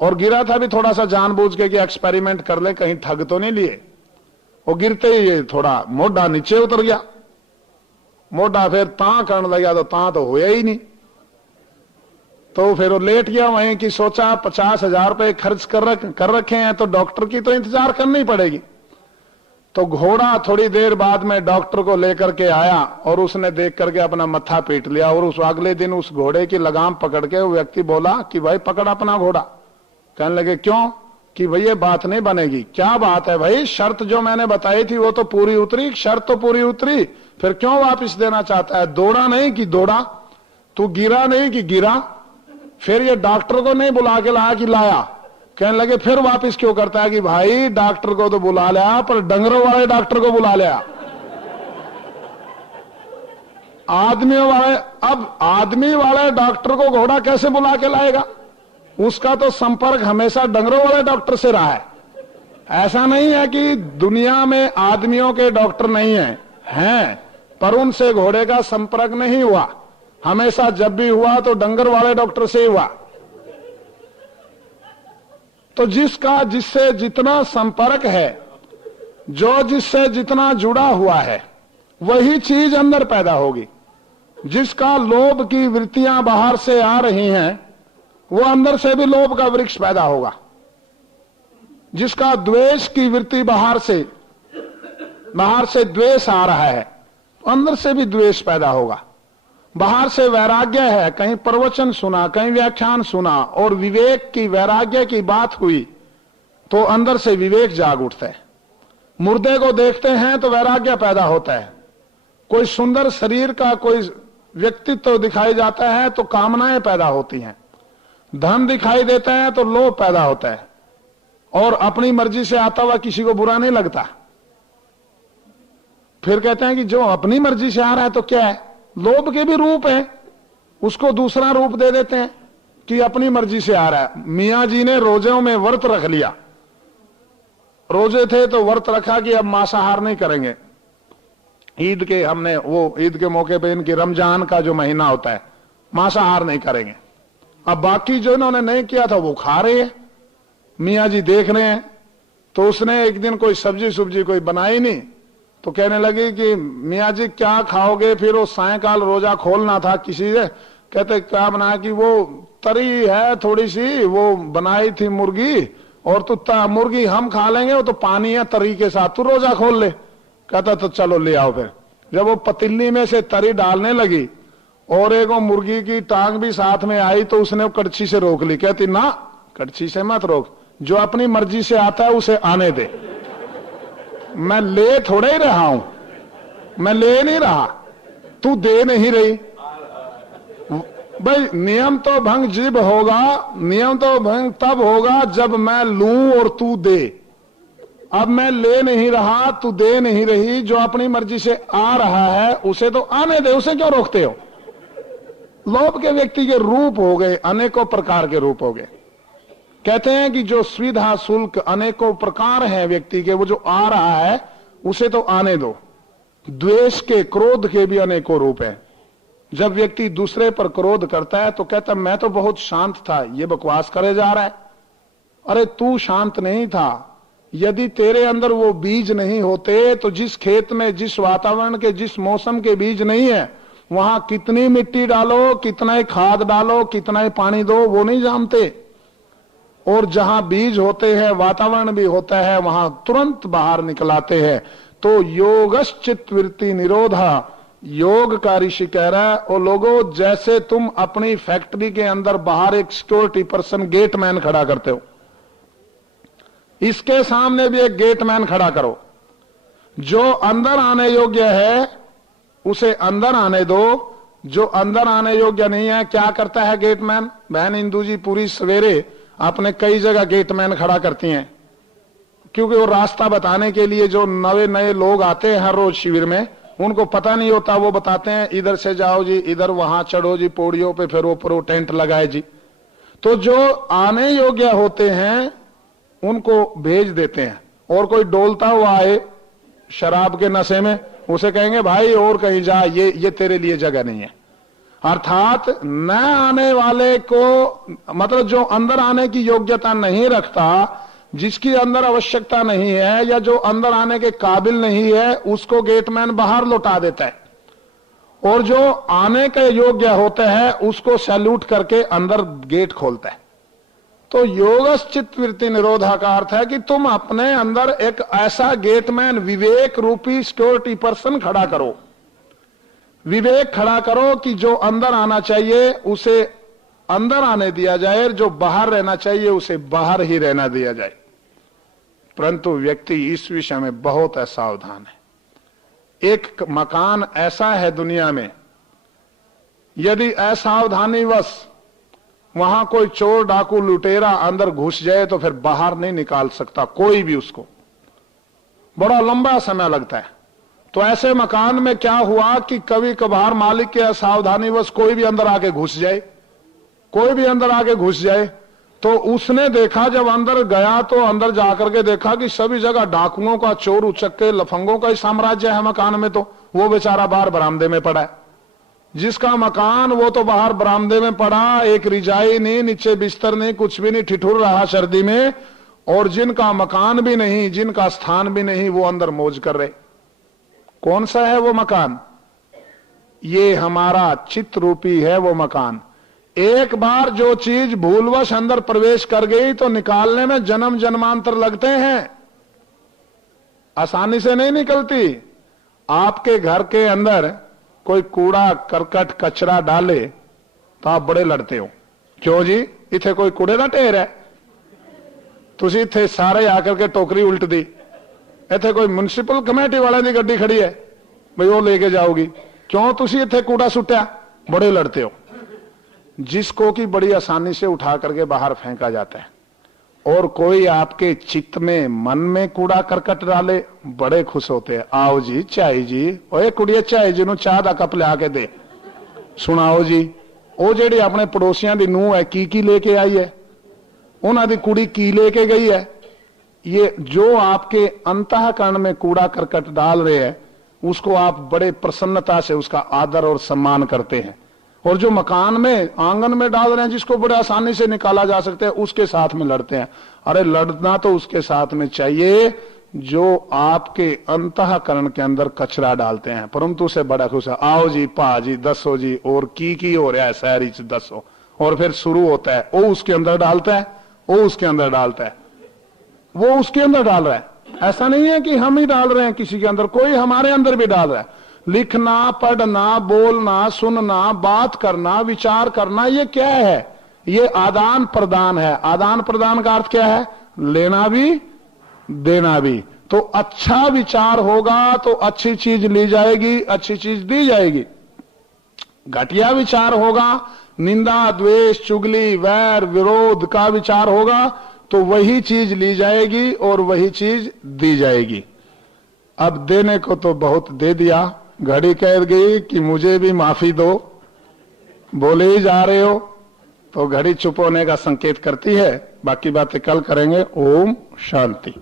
और गिरा था भी थोड़ा सा जानबूझ के कि एक्सपेरिमेंट कर ले, कहीं ठग तो नहीं लिए। वो गिरते ही ये थोड़ा मोढ़ा नीचे उतर गया, मोढ़ा फिर तां करने लगा तो तां तो हुआ ही नहीं। तो फिर वो लेट गया वहीं की सोचा 50,000 रुपए खर्च कर रखे हैं तो डॉक्टर की तो इंतजार करनी पड़ेगी। तो घोड़ा थोड़ी देर बाद में डॉक्टर को लेकर के आया और उसने देख करके अपना मत्था पीट लिया। और उस अगले दिन उस घोड़े की लगाम पकड़ के वो व्यक्ति बोला कि भाई पकड़ अपना घोड़ा। कहने लगे क्यों? कि भाई ये बात नहीं बनेगी। क्या बात है भाई? शर्त जो मैंने बताई थी वो तो पूरी उतरी, शर्त तो पूरी उतरी, फिर क्यों वापस देना चाहता है? दौड़ा नहीं कि दौड़ा, तू गिरा नहीं कि गिरा, फिर ये डॉक्टर को नहीं बुला के लाया कि लाया। कहने लगे फिर वापस क्यों करता है? कि भाई डॉक्टर को तो बुला लिया पर डंगरों वाले डॉक्टर को बुला लिया, आदमियों वाले। अब आदमी वाले डॉक्टर को घोड़ा कैसे बुला के लाएगा? उसका तो संपर्क हमेशा डंगरों वाले डॉक्टर से रहा है। ऐसा नहीं है कि दुनिया में आदमियों के डॉक्टर नहीं हैं, पर उनसे घोड़े का संपर्क नहीं हुआ। हमेशा जब भी हुआ तो डंगर वाले डॉक्टर से ही हुआ। तो जिसका जिससे जितना संपर्क है, जो जिससे जितना जुड़ा हुआ है, वही चीज अंदर पैदा होगी। जिसका लोभ की वृत्तियां बाहर से आ रही हैं, वो अंदर से भी लोभ का वृक्ष पैदा होगा। जिसका द्वेष की वृत्ति बाहर से द्वेष आ रहा है, अंदर से भी द्वेष पैदा होगा। बाहर से वैराग्य है, कहीं प्रवचन सुना, कहीं व्याख्यान सुना और विवेक की वैराग्य की बात हुई तो अंदर से विवेक जाग उठता है। मुर्दे को देखते हैं तो वैराग्य पैदा होता है। कोई सुंदर शरीर का कोई व्यक्तित्व दिखाई जाता है तो कामनाएं पैदा होती हैं। धन दिखाई देता है तो लोभ पैदा होता है। और अपनी मर्जी से आता हुआ किसी को बुरा नहीं लगता। फिर कहते हैं कि जो अपनी मर्जी से आ रहा है तो क्या है? लोभ के भी रूप है, उसको दूसरा रूप दे देते हैं कि अपनी मर्जी से आ रहा है। मियां जी ने रोजों में व्रत रख लिया, रोजे थे तो व्रत रखा कि अब मांसाहार नहीं करेंगे। ईद के हमने वो ईद के मौके पे इनकी रमजान का जो महीना होता है, मांसाहार नहीं करेंगे। अब बाकी जो इन्होंने नहीं किया था वो खा रहे हैं, मियां जी देख रहे हैं। तो उसने एक दिन कोई सब्जी कोई बनाई नहीं, तो कहने लगे कि मियां जी क्या खाओगे? फिर वो सायंकाल रोजा खोलना था किसी से, कहते क्या बनाया? कि वो तरी है थोड़ी सी, वो बनाई थी मुर्गी, और तो मुर्गी हम खा लेंगे, वो तो पानी है तरी के साथ, तू रोजा खोल ले। कहता तो चलो ले आओ। फिर जब वो पतीली में से तरी डालने लगी और एक वो मुर्गी की टांग भी साथ में आई तो उसने कड़छी से रोक ली। कहती ना, कड़छी से मत रोक, जो अपनी मर्जी से आता है उसे आने दे। मैं ले थोड़े ही रहा हूं, मैं ले नहीं रहा, तू दे नहीं रही। भाई नियम तो भंग जीव होगा, नियम तो भंग तब होगा जब मैं लूं और तू दे। अब मैं ले नहीं रहा, तू दे नहीं रही, जो अपनी मर्जी से आ रहा है उसे तो आने दे, उसे क्यों रोकते हो? लोभ के व्यक्ति के रूप हो गए, अनेकों प्रकार के रूप हो गए। कहते हैं कि जो सुविधा शुल्क अनेकों प्रकार है व्यक्ति के, वो जो आ रहा है उसे तो आने दो। द्वेष के, क्रोध के भी अनेकों रूप हैं। जब व्यक्ति दूसरे पर क्रोध करता है तो कहता मैं तो बहुत शांत था, ये बकवास करे जा रहा है। अरे तू शांत नहीं था, यदि तेरे अंदर वो बीज नहीं होते तो जिस खेत में, जिस वातावरण के, जिस मौसम के बीज नहीं है, वहां कितनी मिट्टी डालो, कितना ही खाद डालो, कितना ही पानी दो, वो नहीं जानते। और जहां बीज होते हैं, वातावरण भी होता है, वहां तुरंत बाहर निकलाते हैं। तो योगश्चित्त वृत्ति निरोधा, योग का ऋषि कह रहा है, ओ लोगों, जैसे तुम अपनी फैक्ट्री के अंदर बाहर एक सिक्योरिटी पर्सन, गेटमैन खड़ा करते हो, इसके सामने भी एक गेटमैन खड़ा करो। जो अंदर आने योग्य है उसे अंदर आने दो, जो अंदर आने योग्य नहीं है, क्या करता है गेटमैन? बहन इंदू जी पूरी सवेरे आपने कई जगह गेटमैन खड़ा करती हैं, क्योंकि वो रास्ता बताने के लिए जो नए नए लोग आते हैं हर रोज शिविर में, उनको पता नहीं होता, वो बताते हैं इधर से जाओ जी, इधर वहां चढ़ो जी पौड़ियों पे, फिर ऊपर वो टेंट लगाए जी। तो जो आने योग्य होते हैं उनको भेज देते हैं, और कोई डोलता हुआ आए शराब के नशे में, उसे कहेंगे भाई और कहीं जा, ये तेरे लिए जगह नहीं है। अर्थात न आने वाले को, मतलब जो अंदर आने की योग्यता नहीं रखता, जिसकी अंदर आवश्यकता नहीं है, या जो अंदर आने के काबिल नहीं है, उसको गेटमैन बाहर लौटा देता है। और जो आने के योग्य होता है उसको सैल्यूट करके अंदर गेट खोलता है। तो योगश्चित्त वृत्ति निरोधा का अर्थ है कि तुम अपने अंदर एक ऐसा गेटमैन, विवेक रूपी सिक्योरिटी पर्सन खड़ा करो। विवेक खड़ा करो कि जो अंदर आना चाहिए उसे अंदर आने दिया जाए, जो बाहर रहना चाहिए उसे बाहर ही रहना दिया जाए। परंतु व्यक्ति इस विषय में बहुत असावधान है। एक मकान ऐसा है दुनिया में, यदि असावधानीवश वहां कोई चोर डाकू लुटेरा अंदर घुस जाए तो फिर बाहर नहीं निकाल सकता कोई भी उसको, बड़ा लंबा समय लगता है। तो ऐसे मकान में क्या हुआ कि कभी कभार मालिक के असावधानीवश कोई भी अंदर आके घुस जाए, कोई भी अंदर आके घुस जाए। तो उसने देखा, जब अंदर गया तो अंदर जाकर के देखा कि सभी जगह डाकुओं का, चोर उचक्के लफंगों का ही साम्राज्य है मकान में। तो वो बेचारा बाहर बरामदे में पड़ा है, जिसका मकान वो तो बाहर बरामदे में पड़ा, एक रिजाई नहीं, नीचे बिस्तर नहीं, कुछ भी नहीं, ठिठुर रहा सर्दी में। और जिनका मकान भी नहीं, जिनका स्थान भी नहीं, वो अंदर मौज कर रहे। कौन सा है वो मकान? ये हमारा चित्त रूपी है वो मकान। एक बार जो चीज भूलवश अंदर प्रवेश कर गई तो निकालने में जन्म जन्मांतर लगते हैं, आसानी से नहीं निकलती। आपके घर के अंदर कोई कूड़ा करकट कचरा डाले तो आप बड़े लड़ते हो, क्यों जी इथे कोई कूड़े का ढेर है, तुसी इथे सारे आकर के टोकरी उल्ट दी, इथे कोई म्युनिसिपल कमेटी वाले की गड्डी खड़ी है, भाई वो लेके जाओगी, क्यों तुसी इथे कूड़ा सुट्या, बड़े लड़ते हो। जिसको कि बड़ी आसानी से उठा करके बाहर फेंका जाता है, और कोई आपके चित्त में, मन में कूड़ा करकट डाले, बड़े खुश होते हैं। आओ जी चाय जी, ओए कुड़िए चाय जी नु चाह दा कप लिया के दे, सुनाओ जी। वो जेड़ी अपने पड़ोसियों की नूह है की लेके आई है, उन्होंने दी कुड़ी की लेके गई है। ये जो आपके अंतःकरण में कूड़ा करकट डाल रहे हैं उसको आप बड़े प्रसन्नता से उसका आदर और सम्मान करते हैं, और जो मकान में, आंगन में डाल रहे हैं, जिसको बड़े आसानी से निकाला जा सकता है, उसके साथ में लड़ते हैं। अरे लड़ना तो उसके साथ में चाहिए जो आपके अंतःकरण के अंदर कचरा डालते हैं, परंतु उसे बड़ा खुश है। आओ जी पा जी दसो जी, और की हो रहा है शहरी से दसो, और फिर शुरू होता है, वो उसके अंदर डालता है, वो उसके अंदर डालता है, वो उसके अंदर डाल रहा है। ऐसा नहीं है कि हम ही डाल रहे हैं किसी के अंदर, कोई हमारे अंदर भी डाल रहा है। लिखना, पढ़ना, बोलना, सुनना, बात करना, विचार करना, ये क्या है? ये आदान प्रदान है। आदान प्रदान का अर्थ क्या है? लेना भी देना भी। तो अच्छा विचार होगा तो अच्छी चीज ली जाएगी, अच्छी चीज दी जाएगी। घटिया विचार होगा, निंदा, द्वेष, चुगली, वैर, विरोध का विचार होगा तो वही चीज ली जाएगी और वही चीज दी जाएगी। अब देने को तो बहुत दे दिया, घड़ी कह गई कि मुझे भी माफी दो, बोले ही जा रहे हो तो घड़ी चुप होने का संकेत करती है। बाकी बातें कल करेंगे। ओम शांति।